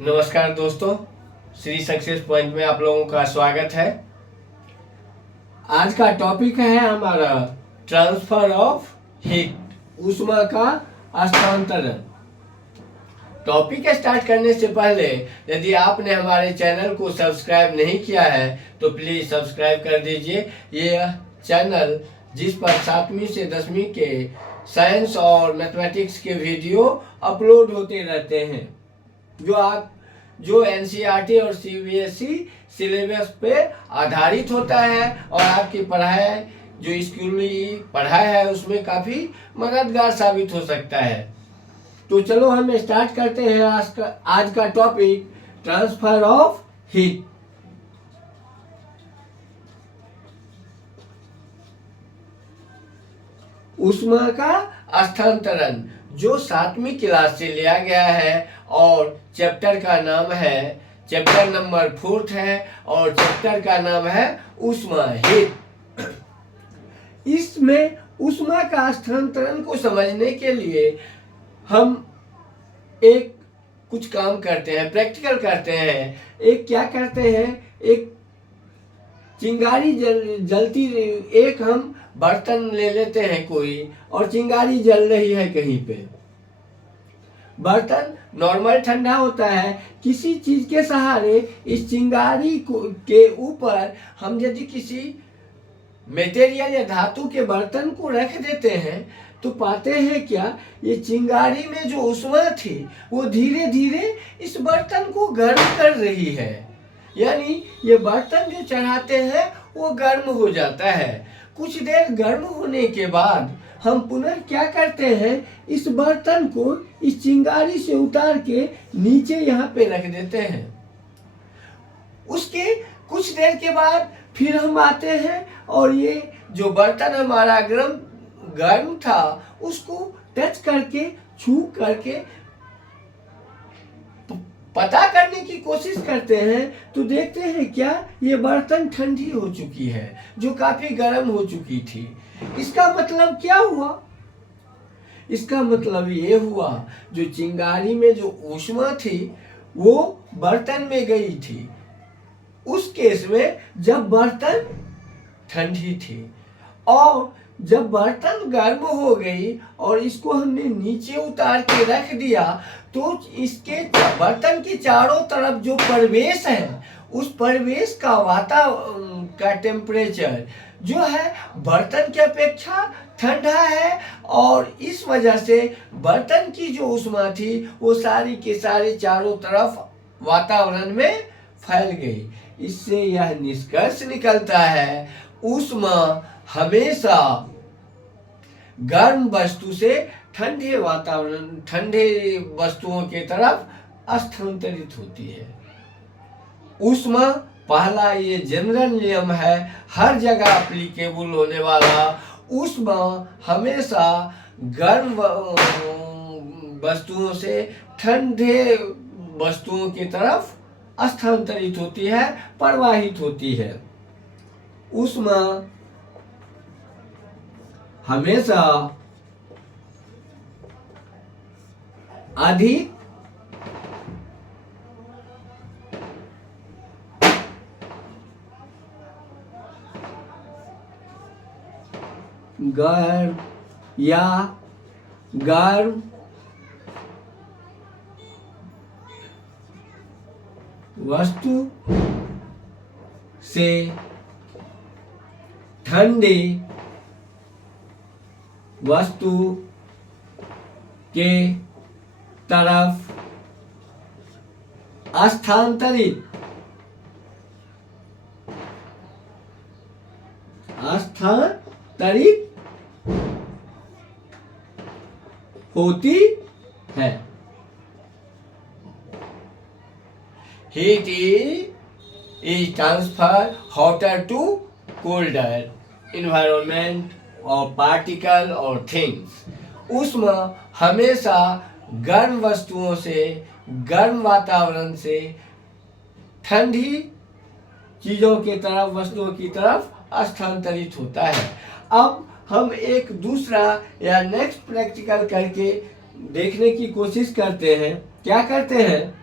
नमस्कार दोस्तों, Shri success point में आप लोगों का स्वागत है। आज का टॉपिक है हमारा ट्रांसफर ऑफ हीट, ऊष्मा का स्थानांतरण। टॉपिक स्टार्ट करने से पहले यदि आपने हमारे चैनल को सब्सक्राइब नहीं किया है तो प्लीज़ सब्सक्राइब कर दीजिए। ये चैनल जिस पर 7वीं से 10वीं के साइंस और मैथमेटिक्स के वीडियो अपलोड होते रहते हैं, जो एनसीईआरटी और सीबीएसई सिलेबस पे आधारित होता है और आपकी पढ़ाई जो स्कूली पढ़ाई है उसमें काफ़ी मददगार साबित हो सकता है। तो चलो हम स्टार्ट करते हैं आज का टॉपिक ट्रांसफर ऑफ हीट। ऊष्मा का स्थानांतरण जो 7वीं क्लास से लिया गया है और चैप्टर का नाम है, चैप्टर नंबर 4 है और चैप्टर का नाम है ऊष्मा हीट। इसमें ऊष्मा का स्थानांतरण को समझने के लिए हम कुछ काम करते हैं, प्रैक्टिकल करते हैं। क्या करते हैं, एक चिंगारी जलती, एक हम बर्तन ले लेते हैं कोई और चिंगारी जल रही है कहीं पे। बर्तन नॉर्मल ठंडा होता है, किसी चीज के सहारे इस चिंगारी के ऊपर हम यदि किसी मटेरियल या धातु के बर्तन को रख देते हैं तो पाते हैं क्या, ये चिंगारी में जो ऊष्मा थी वो धीरे धीरे इस बर्तन को गर्म कर रही है। यानी ये बर्तन जो चढ़ाते हैं वो गर्म हो जाता है। कुछ देर गर्म होने के बाद हम पुनः क्या करते हैं, इस बर्तन को इस चिंगारी से उतार के नीचे यहाँ पे रख देते हैं। उसके कुछ देर के बाद फिर हम आते हैं और ये जो बर्तन हमारा गर्म था उसको टच करके, छू करके पता करने की कोशिश करते हैं तो देखते हैं क्या, ये बर्तन ठंडी हो चुकी है जो काफी गर्म हो चुकी थी। इसका मतलब क्या हुआ? इसका मतलब ये हुआ जो चिंगारी में जो ऊष्मा थी वो बर्तन में गई थी उस केस में जब बर्तन ठंडी थी, और जब बर्तन गर्म हो गई और इसको हमने नीचे उतार के रख दिया तो इसके बर्तन के चारों तरफ जो परिवेश है उस परिवेश का टेम्परेचर जो है बर्तन की अपेक्षा ठंडा है, और इस वजह से बर्तन की जो ऊष्मा थी वो सारी के सारे चारों तरफ वातावरण में फैल गई। इससे यह निष्कर्ष निकलता है, ऊष्मा हमेशा गर्म वस्तु से ठंडे वस्तुओं के तरफ स्थानांतरित होती है। ऊष्मा पहला ये जनरल नियम है, हर जगह एप्लीकेबल होने वाला। ऊष्मा हमेशा गर्म वस्तुओं से ठंडे वस्तुओं की तरफ स्थानांतरित होती है, प्रवाहित होती है। ऊष्मा हमेशा अधिक गर्म वस्तु से ठंडी वस्तु के तरफ स्थानांतरित होती है। Heat is transfer hotter to colder environment और पार्टिकल और थिंग्स। ऊष्मा हमेशा गर्म वस्तुओं से, गर्म वातावरण से ठंडी चीजों की तरफ, वस्तुओं की तरफ स्थानांतरित होता है। अब हम एक दूसरा या नेक्स्ट प्रैक्टिकल करके देखने की कोशिश करते हैं। क्या करते हैं,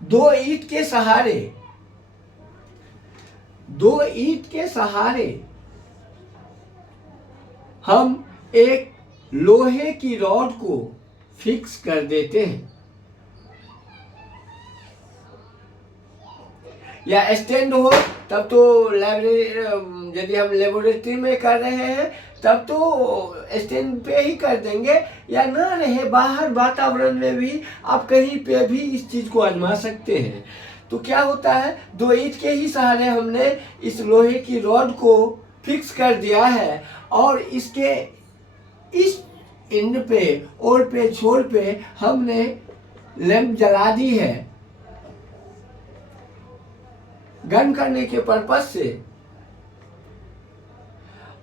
दो ईंट के सहारे, दो ईंट के सहारे हम एक लोहे की रॉड को फिक्स कर देते हैं, या स्टैंड हो तब तो लाइब्रेरी, यदि हम लेबोरेटरी में कर रहे हैं तब तो स्टैंड पे ही कर देंगे, या ना रहे बाहर वातावरण में भी आप कहीं पे भी इस चीज को आजमा सकते हैं। तो क्या होता है, दो ईंट के ही सहारे हमने इस लोहे की रॉड को फिक्स कर दिया है और इसके इस एंड पे और पे छोर पे हमने लैंप जला दी है गर्म करने के पर्पज से।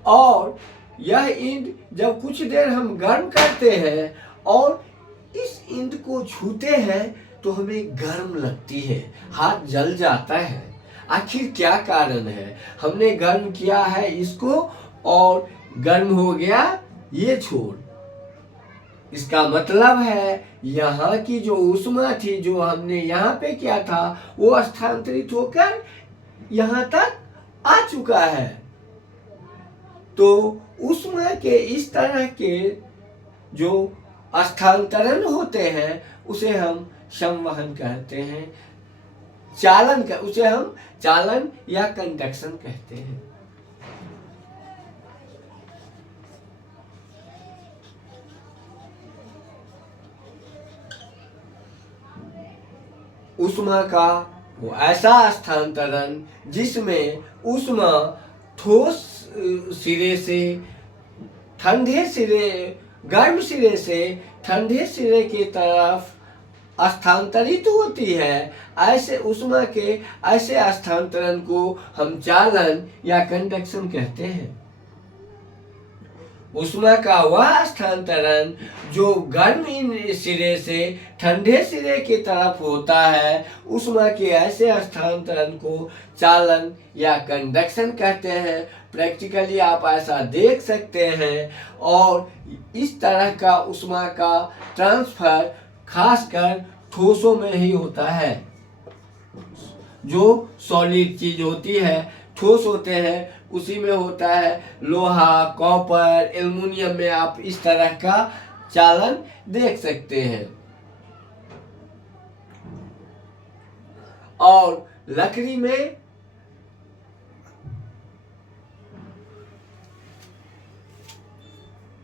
और यह ईंट जब कुछ देर हम गर्म करते हैं और इस ईंट को छूते हैं तो हमें गर्म लगती है, हाथ जल जाता है। आखिर क्या कारण है? हमने गर्म किया है इसको और गर्म हो गया ये छोर। इसका मतलब है यहाँ की जो ऊष्मा थी जो हमने यहाँ पे किया था वो स्थानांतरित होकर यहाँ तक आ चुका है। तो ऊष्मा के इस तरह के जो स्थानांतरण होते हैं उसे हम संवहन कहते हैं, उसे हम चालन या कंडक्शन कहते हैं। ऊष्मा का वो ऐसा स्थानांतरण जिसमें ऊष्मा ठोस सिरे से ठंडे सिरे, गर्म सिरे से ठंडे सिरे की तरफ स्थानांतरित होती है, ऐसे ऊष्मा के ऐसे स्थानांतरण को हम चालन या कंडक्शन कहते हैं। ऊष्मा का वह स्थानांतरण जो गर्म सिरे से ठंडे सिरे की तरफ होता है, ऊष्मा के ऐसे स्थानांतरण को चालन या कंडक्शन कहते हैं। प्रैक्टिकली आप ऐसा देख सकते हैं। और इस तरह का ऊष्मा का ट्रांसफर खासकर ठोसों में ही होता है। जो सॉलिड चीज होती है, ठोस होते हैं, उसी में होता है। लोहा, कॉपर, एल्युमिनियम में आप इस तरह का चालन देख सकते हैं। और लकड़ी में